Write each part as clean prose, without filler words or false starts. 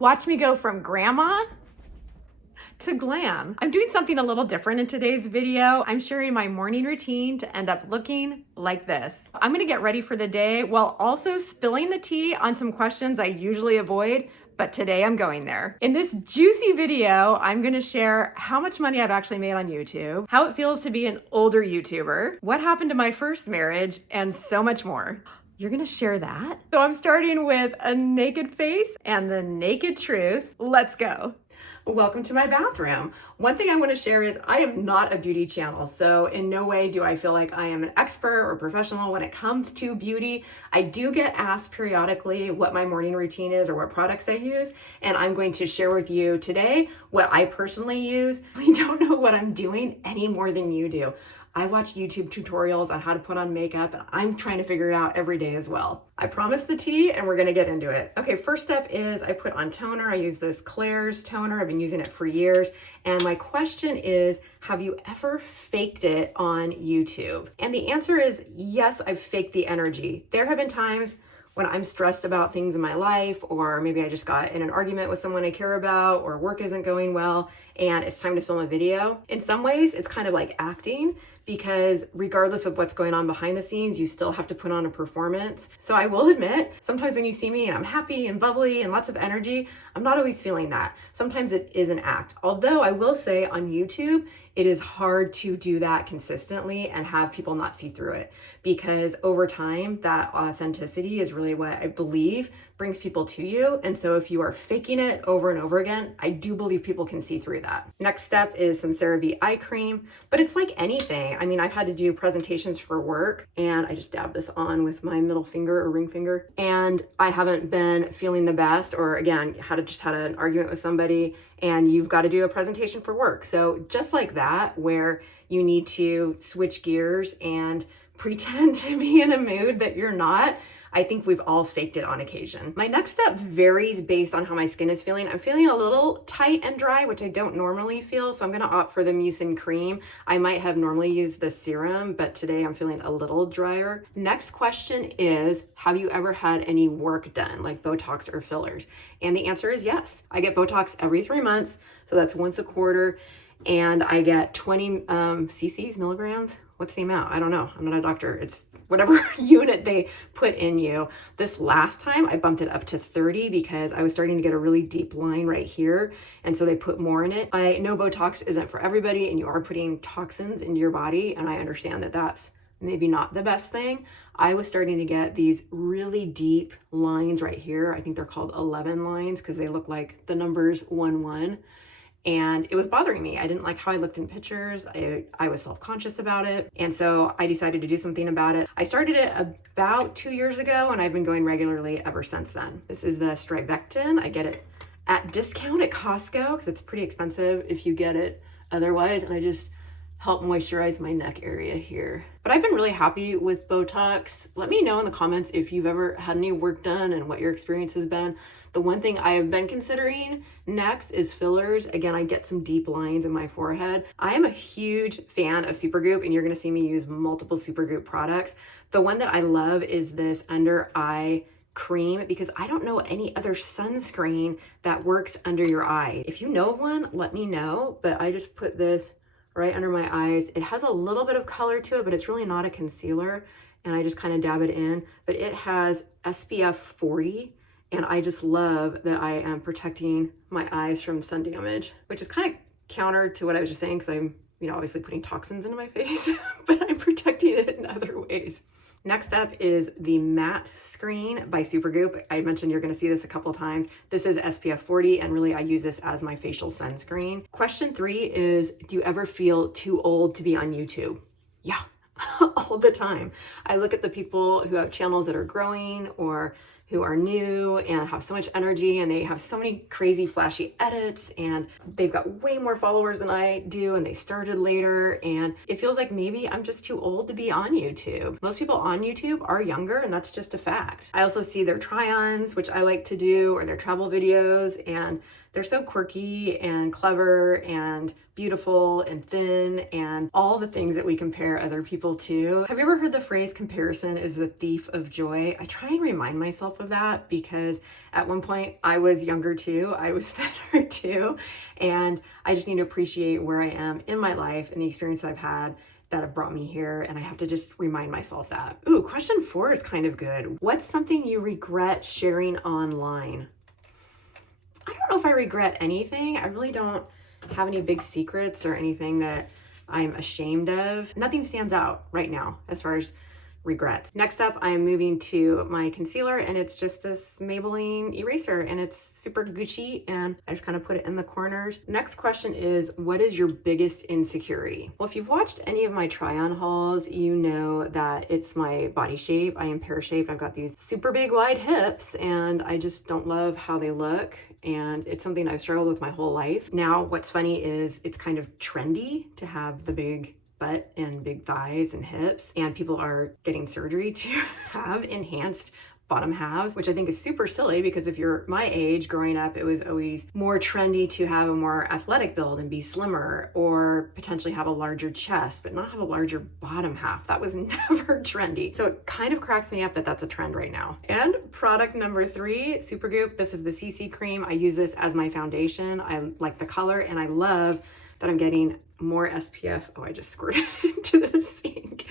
Watch me go from grandma to glam. I'm doing something a little different in today's video. I'm sharing my morning routine to end up looking like this. I'm gonna get ready for the day while also spilling the tea on some questions I usually avoid, but today I'm going there. In this juicy video, I'm gonna share how much money I've actually made on YouTube, how it feels to be an older YouTuber, what happened to my first marriage, and so much more. You're gonna share that? So I'm starting with a naked face and the naked truth. Let's go. Welcome to my bathroom. One thing I want to share is I am not a beauty channel, so in no way do I feel like I am an expert or professional when it comes to beauty. I do get asked periodically what my morning routine is or what products I use, and I'm going to share with you today what I personally use. I don't know what I'm doing any more than you do. I watch YouTube tutorials on how to put on makeup, and I'm trying to figure it out every day as well. I promise the tea, and we're gonna get into it. Okay, first step is I put on toner. I use this Claire's toner. I've been using it for years. And my question is, have you ever faked it on YouTube? And the answer is yes, I've faked the energy. There have been times when I'm stressed about things in my life, or maybe I just got in an argument with someone I care about, or work isn't going well, and it's time to film a video. In some ways, it's kind of like acting, because regardless of what's going on behind the scenes, you still have to put on a performance. So I will admit, sometimes when you see me and I'm happy and bubbly and lots of energy, I'm not always feeling that. Sometimes it is an act. Although I will say on YouTube, it is hard to do that consistently and have people not see through it, because over time, that authenticity is really what I believe brings people to you. And so if you are faking it over and over again, I do believe people can see through that. Next step is some CeraVe eye cream, but it's like anything. I mean, I've had to do presentations for work, and I just dab this on with my middle finger or ring finger, and I haven't been feeling the best, or again, just had an argument with somebody, and you've got to do a presentation for work. So just like that, where you need to switch gears and pretend to be in a mood that you're not, I think we've all faked it on occasion. My next step varies based on how my skin is feeling. I'm feeling a little tight and dry, which I don't normally feel, so I'm gonna opt for the mucin cream. I might have normally used the serum, but today I'm feeling a little drier. Next question is, have you ever had any work done, like Botox or fillers? And the answer is yes. I get Botox every 3 months, so that's once a quarter, and I get 20 cc's, milligrams. What's the amount? I don't know. I'm not a doctor. It's whatever unit they put in you. This last time I bumped it up to 30 because I was starting to get a really deep line right here. And so they put more in it. I know Botox isn't for everybody, and you are putting toxins into your body. And I understand that that's maybe not the best thing. I was starting to get these really deep lines right here. I think they're called 11 lines because they look like the numbers 1-1. And it was bothering me. I didn't like how I looked in pictures. I was self-conscious about it. And so I decided to do something about it. I started it about 2 years ago, and I've been going regularly ever since then. This is the Strivectin. I get it at discount at Costco because it's pretty expensive if you get it otherwise. And I just help moisturize my neck area here. But I've been really happy with Botox. Let me know in the comments if you've ever had any work done and what your experience has been. The one thing I have been considering next is fillers. Again, I get some deep lines in my forehead. I am a huge fan of Supergoop, and you're gonna see me use multiple Supergoop products. The one that I love is this under eye cream, because I don't know any other sunscreen that works under your eye. If you know of one, let me know, but I just put this right under my eyes. It has a little bit of color to it, but it's really not a concealer, and I just kind of dab it in. But it has SPF 40, and I just love that I am protecting my eyes from sun damage, which is kind of counter to what I was just saying, because I'm, obviously putting toxins into my face, but I'm protecting it in other ways. Next up is the matte screen by Supergoop. I mentioned you're going to see this a couple times. This is SPF 40, and really I use this as my facial sunscreen. Question 3 is, do you ever feel too old to be on YouTube? Yeah, all the time. I look at the people who have channels that are growing or who are new and have so much energy, and they have so many crazy flashy edits, and they've got way more followers than I do, and they started later, and it feels like maybe I'm just too old to be on YouTube. Most people on YouTube are younger, and that's just a fact. I also see their try-ons, which I like to do, or their travel videos, and they're so quirky and clever and beautiful and thin and all the things that we compare other people to. Have you ever heard the phrase comparison is the thief of joy? I try and remind myself of that because at one point I was younger too, I was thinner too, and I just need to appreciate where I am in my life and the experience I've had that have brought me here, and I have to just remind myself that. Ooh, question 4 is kind of good. What's something you regret sharing online? I don't know if I regret anything. I really don't have any big secrets or anything that I'm ashamed of. Nothing stands out right now as far as regrets. Next up, I am moving to my concealer, and it's just this Maybelline eraser, and it's super Gucci, and I just kind of put it in the corners. Next question is, what is your biggest insecurity? Well, if you've watched any of my try-on hauls, you know that it's my body shape. I am pear-shaped. I've got these super big wide hips, and I just don't love how they look, and it's something I've struggled with my whole life. Now, what's funny is it's kind of trendy to have the big butt and big thighs and hips, and people are getting surgery to have enhanced bottom halves, which I think is super silly because if you're my age growing up, it was always more trendy to have a more athletic build and be slimmer, or potentially have a larger chest but not have a larger bottom half. That was never trendy. So it kind of cracks me up that that's a trend right now. And product number 3, Supergoop. This is the CC cream. I use this as my foundation. I like the color, and I love that I'm getting more SPF. Oh, I just squirted into the sink.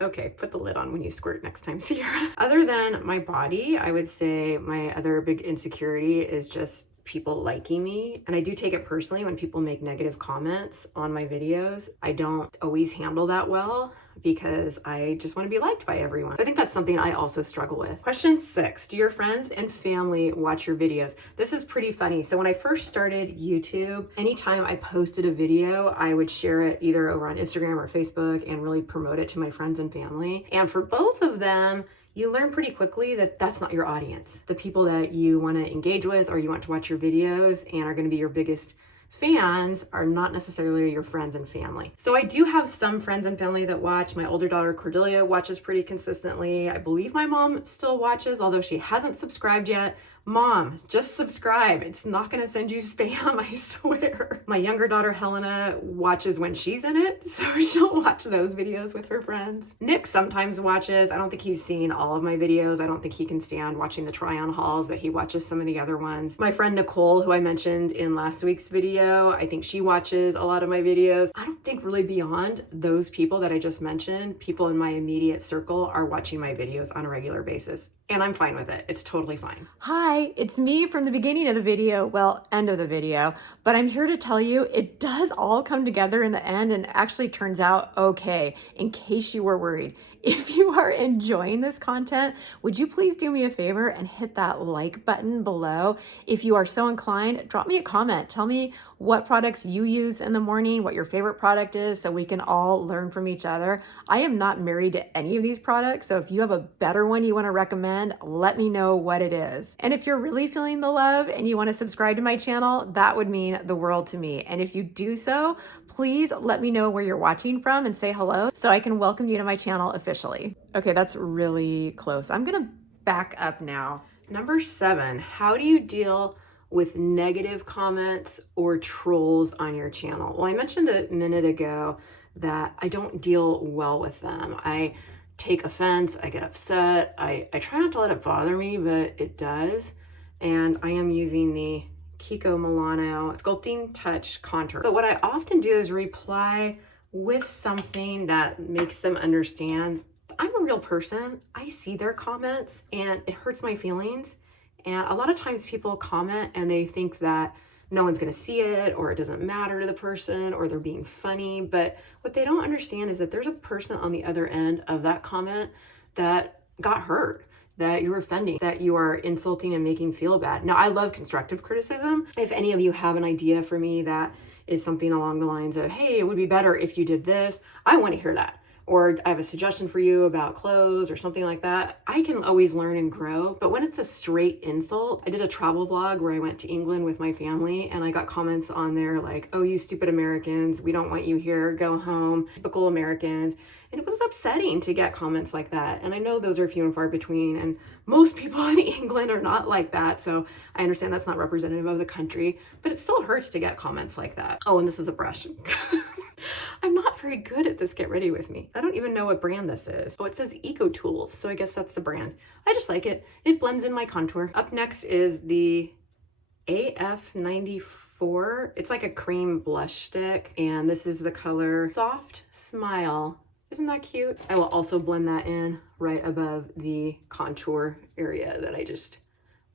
Okay, put the lid on when you squirt next time, Sierra. Other than my body, I would say my other big insecurity is just people liking me. And I do take it personally when people make negative comments on my videos. I don't always handle that well because I just want to be liked by everyone. So I think that's something I also struggle with. Question 6, do your friends and family watch your videos? This is pretty funny. So when I first started YouTube, anytime I posted a video, I would share it either over on Instagram or Facebook and really promote it to my friends and family. And for both of them, you learn pretty quickly that that's not your audience. The people that you want to engage with or you want to watch your videos and are going to be your biggest fans are not necessarily your friends and family. So I do have some friends and family that watch. My older daughter Cordelia watches pretty consistently. I believe my mom still watches, although she hasn't subscribed yet. Mom, just subscribe. It's not going to send you spam, I swear. My younger daughter Helena watches when she's in it, so she'll watch those videos with her friends. Nick sometimes watches. I don't think he's seen all of my videos. I don't think he can stand watching the try-on hauls, but he watches some of the other ones. My friend Nicole, who I mentioned in last week's video, I think she watches a lot of my videos. I don't think really beyond those people that I just mentioned, people in my immediate circle are watching my videos on a regular basis. And I'm fine with it. It's totally fine. Hi, it's me from the beginning of the video, well, end of the video, but I'm here to tell you it does all come together in the end and actually turns out okay, in case you were worried. If you are enjoying this content, would you please do me a favor and hit that like button below? If you are so inclined, drop me a comment. Tell me what products you use in the morning, what your favorite product is, so we can all learn from each other. I am not married to any of these products, so if you have a better one you want to recommend, let me know what it is. And if you're really feeling the love and you want to subscribe to my channel, that would mean the world to me. And if you do so, please let me know where you're watching from and say hello so I can welcome you to my channel officially. Okay, that's really close. I'm gonna back up now. Number 7, how do you deal with negative comments or trolls on your channel? Well, I mentioned a minute ago that I don't deal well with them. I take offense, I get upset. I try not to let it bother me, but it does. And I am using the Kiko Milano Sculpting Touch Contour. But what I often do is reply with something that makes them understand I'm a real person. I see their comments and it hurts my feelings. And a lot of times people comment and they think that no one's gonna see it, or it doesn't matter to the person, or they're being funny. But what they don't understand is that there's a person on the other end of that comment that got hurt, that you're offending, that you are insulting and making feel bad. Now, I love constructive criticism. If any of you have an idea for me that is something along the lines of, hey, it would be better if you did this, I want to hear that. Or I have a suggestion for you about clothes or something like that. I can always learn and grow. But when it's a straight insult, I did a travel vlog where I went to England with my family and I got comments on there like, oh, you stupid Americans, we don't want you here, go home, typical Americans. And it was upsetting to get comments like that. And I know those are few and far between, and most people in England are not like that. So I understand that's not representative of the country, but it still hurts to get comments like that. Oh, and this is a brush. I'm not very good at this Get Ready With Me. I don't even know what brand this is. Oh, it says Eco Tools, so I guess that's the brand. I just like it. It blends in my contour. Up next is the AF94. It's like a cream blush stick, and this is the color Soft Smile. Isn't that cute? I will also blend that in right above the contour area that I just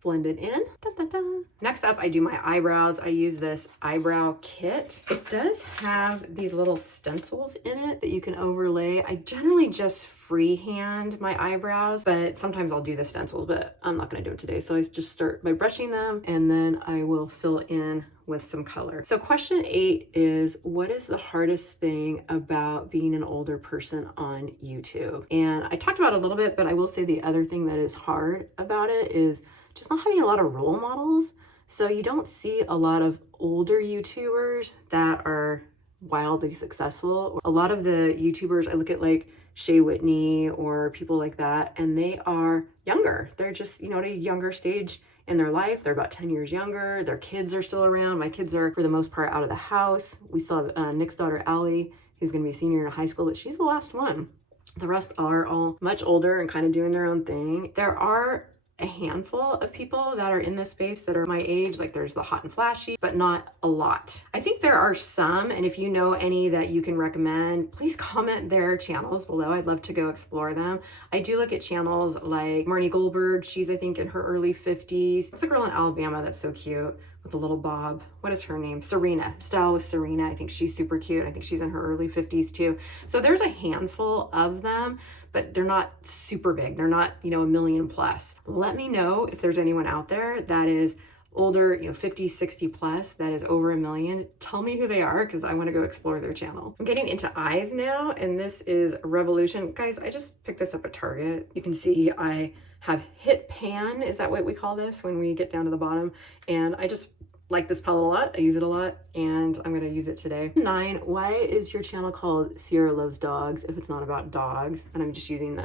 blended in. Dun, dun, dun. Next up, I do my eyebrows. I use this eyebrow kit. It does have these little stencils in it that you can overlay. I generally just freehand my eyebrows, but sometimes I'll do the stencils, but I'm not gonna do it today. So I just start by brushing them, and then I will fill in with some color. So question 8 is, what is the hardest thing about being an older person on YouTube? And I talked about it a little bit, but I will say the other thing that is hard about it is just not having a lot of role models. So you don't see a lot of older YouTubers that are wildly successful. A lot of the YouTubers I look at, like Shea Whitney or people like that, and they are younger. They're just, you know, at a younger stage in their life. They're about 10 years younger. Their kids are still around. My kids are, for the most part, out of the house. We still have Nick's daughter, Allie, who's going to be a senior in high school, but she's the last one. The rest are all much older and kind of doing their own thing. There are a handful of people that are in this space that are my age, like there's the Hot and Flashy, but not a lot. I think there are some, and if you know any that you can recommend, please comment their channels below. I'd love to go explore them. I do look at channels like Marnie Goldberg. She's, I think, in her early 50s. It's a girl in Alabama that's so cute with a little bob. What is her name? Serena. Style with Serena. I think she's super cute. I think she's in her early 50s too. So there's a handful of them, but they're not super big. They're not, you know, 1 million plus. Let me know if there's anyone out there that is older, you know, 50, 60 plus, that is over 1 million. Tell me who they are, because I want to go explore their channel. I'm getting into eyes now, and this is Revolution. Guys, I just picked this up at Target. You can see I have hit pan. Is that what we call this when we get down to the bottom? And I just like this palette a lot. I use it a lot, and I'm going to use it today. 9, why is your channel called Sierra Loves Dogs if it's not about dogs? And I'm just using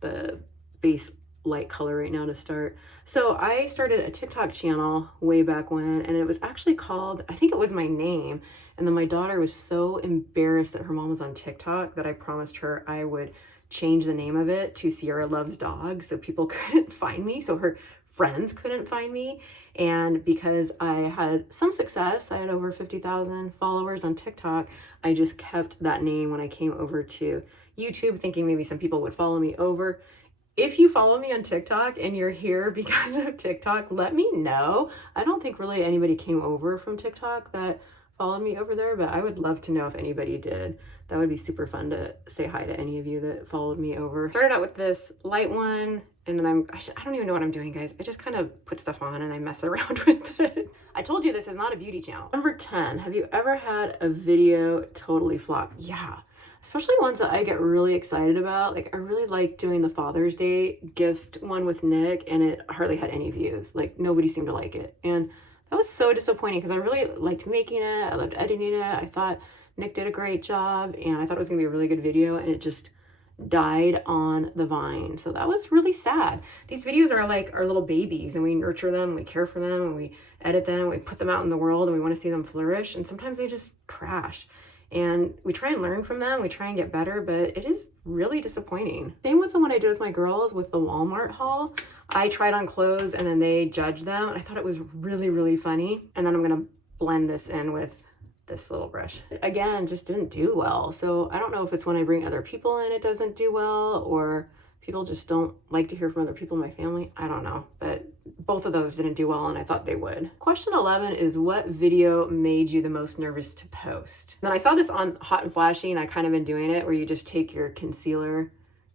the base light color right now to start. So I started a TikTok channel way back when, and it was actually called, I think it was my name. And then my daughter was so embarrassed that her mom was on TikTok that I promised her I would change the name of it to Sierra Loves Dogs so people couldn't find me, so her friends couldn't find me. And because I had some success, I had over 50,000 followers on TikTok, I just kept that name when I came over to YouTube, thinking maybe some people would follow me over. If you follow me on TikTok and you're here because of TikTok, let me know. I don't think really anybody came over from TikTok that followed me over there, but I would love to know if anybody did. That would be super fun to say hi to any of you that followed me over. Started out with this light one, and then I don't even know what I'm doing, guys. I just kind of put stuff on and I mess around with it. I told you this is not a beauty channel. Number 10, have you ever had a video totally flop? Yeah. Especially ones that I get really excited about. Like, I really like doing the Father's Day gift one with Nick, and it hardly had any views. Like, nobody seemed to like it. And that was so disappointing because I really liked making it. I loved editing it. I thought Nick did a great job, and I thought it was gonna be a really good video, and it just died on the vine. So that was really sad. These videos are like our little babies, and we nurture them, we care for them, and we edit them, we put them out in the world, and we want to see them flourish, and sometimes they just crash. And we try and learn from them, we try and get better, but it is really disappointing. Same with the one I did with my girls with the Walmart haul. I tried on clothes and then they judged them, and I thought it was really, really funny. And then I'm gonna blend this in with this little brush. Again, just didn't do well. So I don't know if it's when I bring other people in it doesn't do well, or people just don't like to hear from other people in my family. I don't know, but both of those didn't do well, and I thought they would. Question 11 is, what video made you the most nervous to post? Then I saw this on Hot and Flashy, and I kind of been doing it where you just take your concealer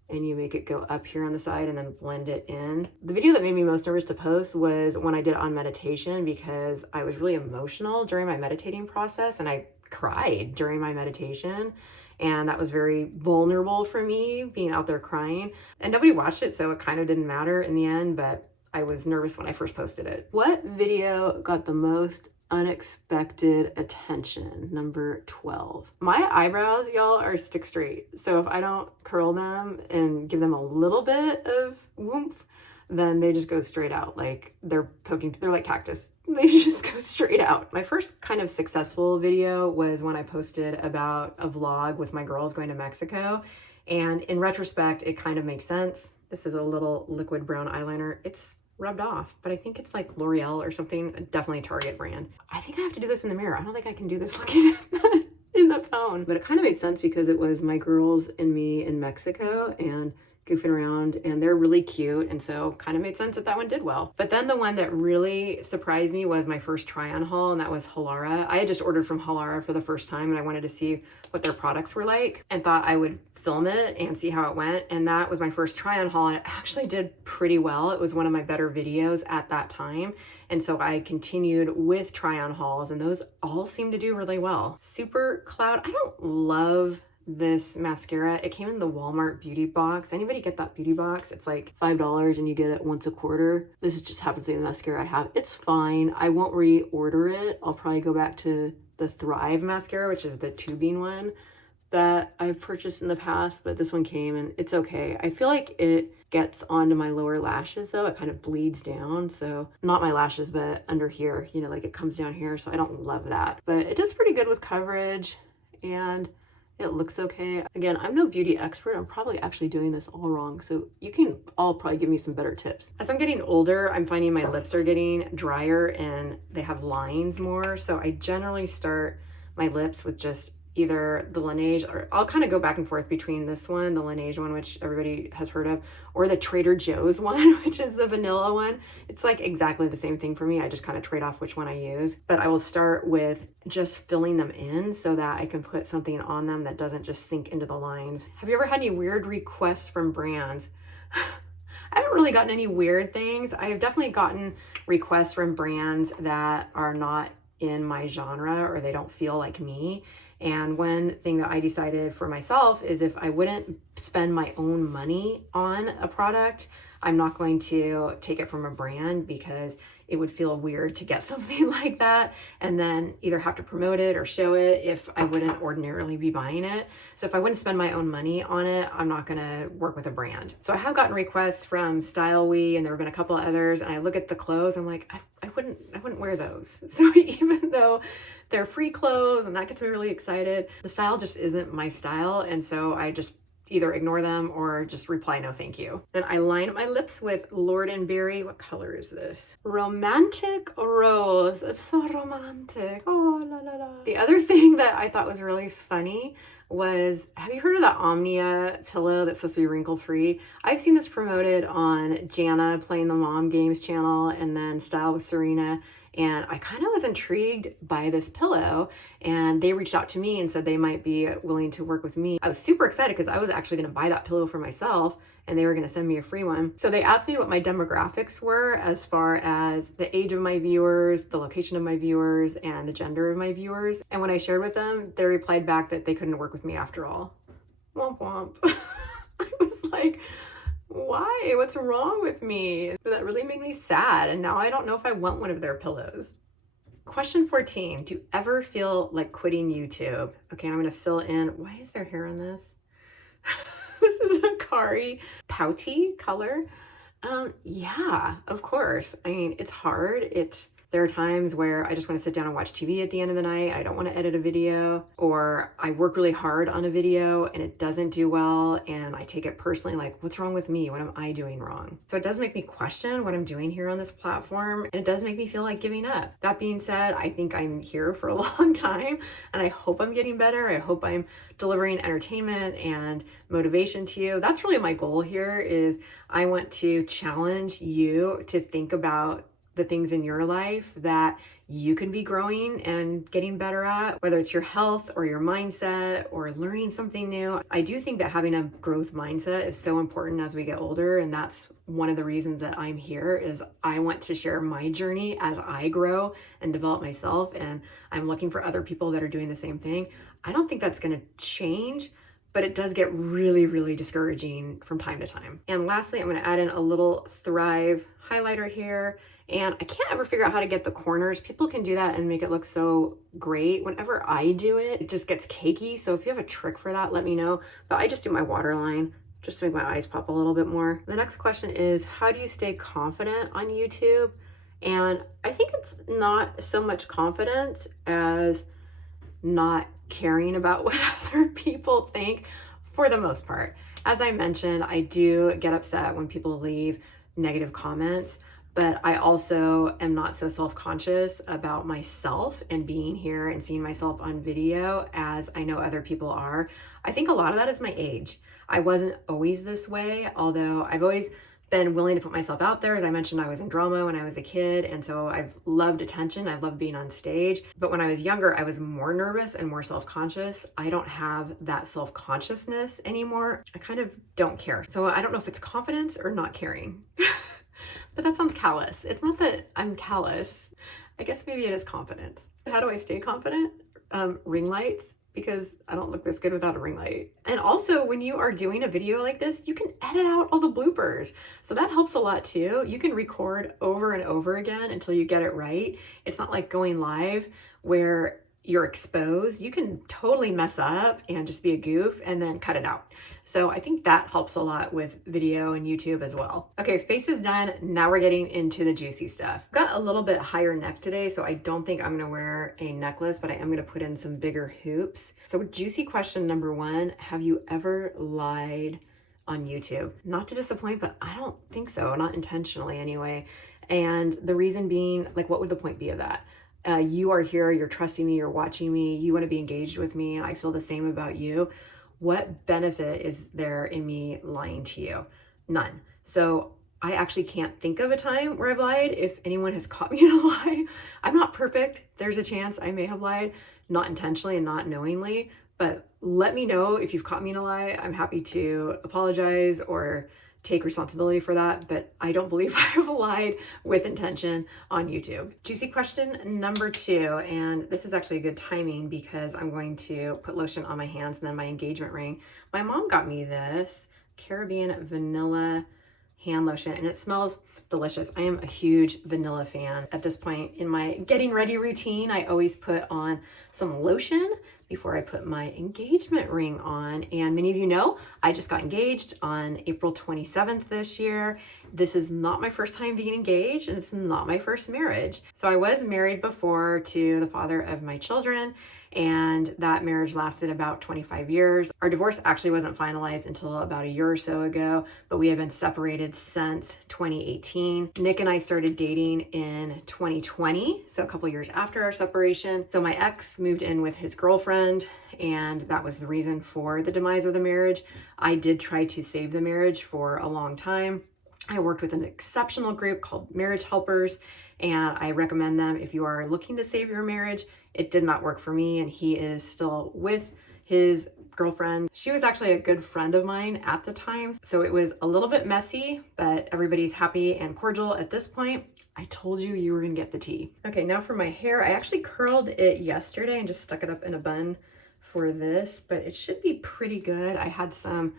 and you make it go up here on the side and then blend it in. The video that made me most nervous to post was when I did it on meditation, because I was really emotional during my meditating process, and I cried during my meditation. And that was very vulnerable for me, being out there crying. And nobody watched it, so it kind of didn't matter in the end, but I was nervous when I first posted it. What video got the most Unexpected attention, number 12. My eyebrows, y'all, are stick straight. So if I don't curl them and give them a little bit of woomph, then they just go straight out. Like they're like cactus. They just go straight out. My first kind of successful video was when I posted about a vlog with my girls going to Mexico. And in retrospect, it kind of makes sense. This is a little liquid brown eyeliner. It's rubbed off, but I think it's like L'Oreal or something, definitely a Target brand. I think I have to do this in the mirror. I don't think I can do this looking at in the phone, but it kind of makes sense because it was my girls and me in Mexico and goofing around, and they're really cute, and so kind of made sense that that one did well. But then the one that really surprised me was my first try-on haul, and that was Halara. I had just ordered from Halara for the first time, and I wanted to see what their products were like and thought I would film it and see how it went. And that was my first try-on haul, and it actually did pretty well. It was one of my better videos at that time, and so I continued with try-on hauls, and those all seem to do really well. Super Cloud, I don't love this mascara. It came in the Walmart beauty box. Anybody get that beauty box? It's like $5 and you get it once a quarter. This just happens to be the mascara I have. It's fine. I won't reorder it. I'll probably go back to the Thrive mascara, which is the tubing one that I've purchased in the past, but this one came and it's okay. I feel like it gets onto my lower lashes though. It kind of bleeds down. So not my lashes, but under here, you know, like it comes down here. So I don't love that, but it does pretty good with coverage and it looks okay. Again, I'm no beauty expert. I'm probably actually doing this all wrong. So you can all probably give me some better tips. As I'm getting older, I'm finding my lips are getting drier and they have lines more. So I generally start my lips with just either the Laneige, or I'll kind of go back and forth between this one, the Laneige one, which everybody has heard of, or the Trader Joe's one, which is the vanilla one. It's like exactly the same thing for me. I just kind of trade off which one I use, but I will start with just filling them in so that I can put something on them that doesn't just sink into the lines. Have you ever had any weird requests from brands? I haven't really gotten any weird things. I have definitely gotten requests from brands that are not in my genre or they don't feel like me. And one thing that I decided for myself is if I wouldn't spend my own money on a product, I'm not going to take it from a brand because it would feel weird to get something like that and then either have to promote it or show it if I wouldn't ordinarily be buying it. So if I wouldn't spend my own money on it, I'm not gonna work with a brand. So I have gotten requests from Style We, and there have been a couple others, and I look at the clothes, I'm like, I wouldn't wear those. So even though they're free clothes and that gets me really excited, the style just isn't my style, and so I just either ignore them or just reply no thank you. Then I line up my lips with Lord & Berry. What color is this? Romantic Rose. It's so romantic. Oh, la la la. The other thing that I thought was really funny was, have you heard of the Omnia Pillow that's supposed to be wrinkle free? I've seen this promoted on Jana Playing the Mom Games channel and then Style with Serena. And I kind of was intrigued by this pillow, and they reached out to me and said they might be willing to work with me. I was super excited because I was actually going to buy that pillow for myself and they were going to send me a free one. So they asked me what my demographics were as far as the age of my viewers, the location of my viewers, and the gender of my viewers. And when I shared with them, they replied back that they couldn't work with me after all. Womp womp. I was like, why? What's wrong with me? That really made me sad, and now I don't know if I want one of their pillows. Question 14, do you ever feel like quitting YouTube? Okay, I'm gonna fill in, why is there hair on this? This is a Kari pouty color. Yeah, of course. I mean, it's hard. There are times where I just want to sit down and watch TV at the end of the night. I don't want to edit a video, or I work really hard on a video and it doesn't do well and I take it personally, like, what's wrong with me? What am I doing wrong? So it does make me question what I'm doing here on this platform, and it does make me feel like giving up. That being said, I think I'm here for a long time and I hope I'm getting better. I hope I'm delivering entertainment and motivation to you. That's really my goal here. Is I want to challenge you to think about the things in your life that you can be growing and getting better at, whether it's your health or your mindset or learning something new. I do think that having a growth mindset is so important as we get older, and that's one of the reasons that I'm here. Is I want to share my journey as I grow and develop myself, and I'm looking for other people that are doing the same thing. I don't think that's going to change, but it does get really, really discouraging from time to time. And lastly, I'm going to add in a little Thrive highlighter here. And I can't ever figure out how to get the corners. People can do that and make it look so great. Whenever I do it, it just gets cakey. So if you have a trick for that, let me know. But I just do my waterline just to make my eyes pop a little bit more. The next question is, how do you stay confident on YouTube? And I think it's not so much confidence as not caring about what other people think for the most part. As I mentioned, I do get upset when people leave negative comments, but I also am not so self-conscious about myself and being here and seeing myself on video as I know other people are. I think a lot of that is my age. I wasn't always this way, although I've always been willing to put myself out there. As I mentioned, I was in drama when I was a kid, and so I've loved attention. I've loved being on stage. But when I was younger, I was more nervous and more self-conscious. I don't have that self-consciousness anymore. I kind of don't care. So I don't know if it's confidence or not caring. But that sounds callous. It's not that I'm callous. I guess maybe it is confidence. How do I stay confident? Ring lights, because I don't look this good without a ring light. And also, when you are doing a video like this, you can edit out all the bloopers. So that helps a lot too. You can record over and over again until you get it right. It's not like going live where you're exposed. You can totally mess up and just be a goof and then cut it out. So I think that helps a lot with video and YouTube as well. Okay, face is done. Now we're getting into the juicy stuff. Got a little bit higher neck today, so I don't think I'm gonna wear a necklace, but I am gonna put in some bigger hoops. So juicy question number one, have you ever lied on YouTube? Not to disappoint, but I don't think so, not intentionally anyway. And the reason being, like, what would the point be of that? You are here, you're trusting me, you're watching me, you want to be engaged with me, and I feel the same about you. What benefit is there in me lying to you? None. So I actually can't think of a time where I've lied. If anyone has caught me in a lie, I'm not perfect. There's a chance I may have lied, not intentionally and not knowingly, but let me know if you've caught me in a lie. I'm happy to apologize or take responsibility for that, but I don't believe I've lied with intention on YouTube. Juicy question number two, and this is actually a good timing because I'm going to put lotion on my hands and then my engagement ring. My mom got me this Caribbean vanilla hand lotion and it smells delicious. I am a huge vanilla fan. At this point in my getting ready routine, I always put on some lotion before I put my engagement ring on. And many of you know, I just got engaged on April 27th this year. This is not my first time being engaged and it's not my first marriage. So I was married before to the father of my children, and that marriage lasted about 25 years. Our divorce actually wasn't finalized until about a year or so ago, but we have been separated since 2018. Nick and I started dating in 2020, so a couple years after our separation. So my ex moved in with his girlfriend, and that was the reason for the demise of the marriage. I did try to save the marriage for a long time. I worked with an exceptional group called Marriage Helpers, and I recommend them if you are looking to save your marriage. It did not work for me, and he is still with his girlfriend. She was actually a good friend of mine at the time, so it was a little bit messy, but everybody's happy and cordial at this point. I told you you were gonna get the tea. Okay, now for my hair. I actually curled it yesterday and just stuck it up in a bun for this, but it should be pretty good. I had some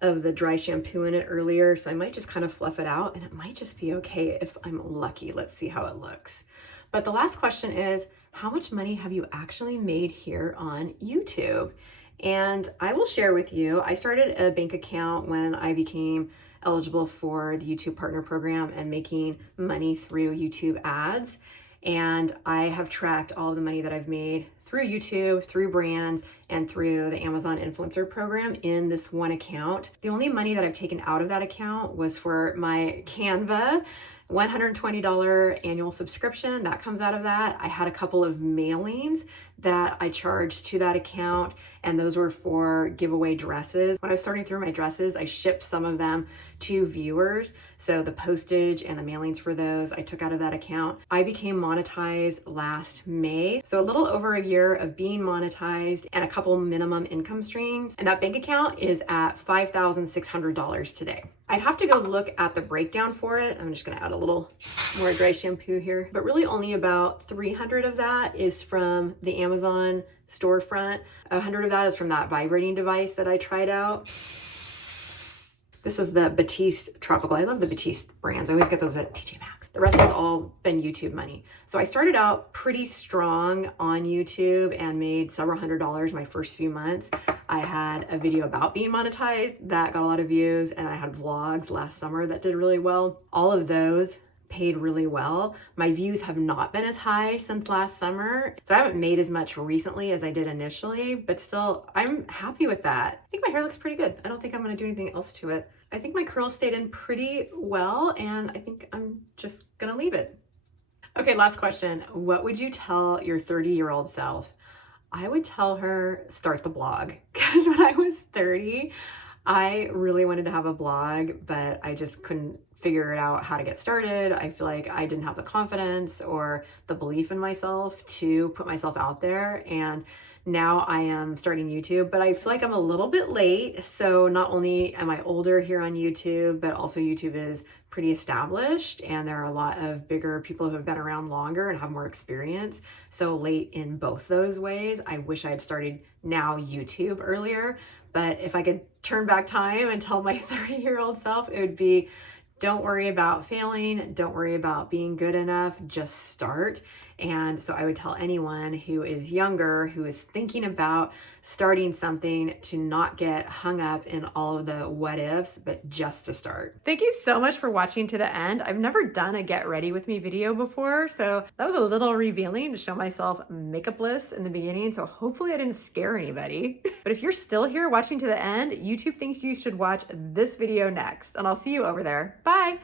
of the dry shampoo in it earlier, so I might just kind of fluff it out and it might just be okay if I'm lucky. Let's see how it looks. But the last question is, how much money have you actually made here on YouTube? And I will share with you, I started a bank account when I became eligible for the YouTube Partner Program and making money through YouTube ads. And I have tracked all of the money that I've made through YouTube, through brands, and through the Amazon Influencer Program in this one account. The only money that I've taken out of that account was for my Canva $120 annual subscription. That comes out of that. I had a couple of mailings that I charged to that account, and those were for giveaway dresses. When I was sorting through my dresses, I shipped some of them to viewers. So the postage and the mailings for those I took out of that account. I became monetized last May. So a little over a year of being monetized and a couple minimum income streams. And that bank account is at $5,600 today. I'd have to go look at the breakdown for it. I'm just gonna add a little more dry shampoo here, but really only about 300 of that is from the Amazon storefront. 100 of that is from that vibrating device that I tried out. This is the Batiste Tropical. I love the Batiste brands. I always get those at TJ Maxx. The rest has all been YouTube money. So I started out pretty strong on YouTube and made several $100s my first few months. I had a video about being monetized that got a lot of views, and I had vlogs last summer that did really well. All of those paid really well. My views have not been as high since last summer, so I haven't made as much recently as I did initially, but still, I'm happy with that. I think my hair looks pretty good. I don't think I'm gonna do anything else to it. I think my curls stayed in pretty well, and I think I'm just gonna leave it. Okay, last question. What would you tell your 30-year-old self? I would tell her, start the blog. Because when I was 30, I really wanted to have a blog, but I just couldn't figure it out how to get started. I feel like I didn't have the confidence or the belief in myself to put myself out there. And now I am starting YouTube, but I feel like I'm a little bit late. So not only am I older here on YouTube, but also YouTube is pretty established, and there are a lot of bigger people who have been around longer and have more experience. So late in both those ways. I wish I had started now YouTube earlier, but if I could turn back time and tell my 30-year-old self, it would be, don't worry about failing. Don't worry about being good enough. Just start. And so I would tell anyone who is younger, who is thinking about starting something, to not get hung up in all of the what ifs, but just to start. Thank you so much for watching to the end. I've never done a get ready with me video before, so that was a little revealing to show myself makeupless in the beginning. So hopefully I didn't scare anybody. But if you're still here watching to the end, YouTube thinks you should watch this video next, and I'll see you over there. Bye.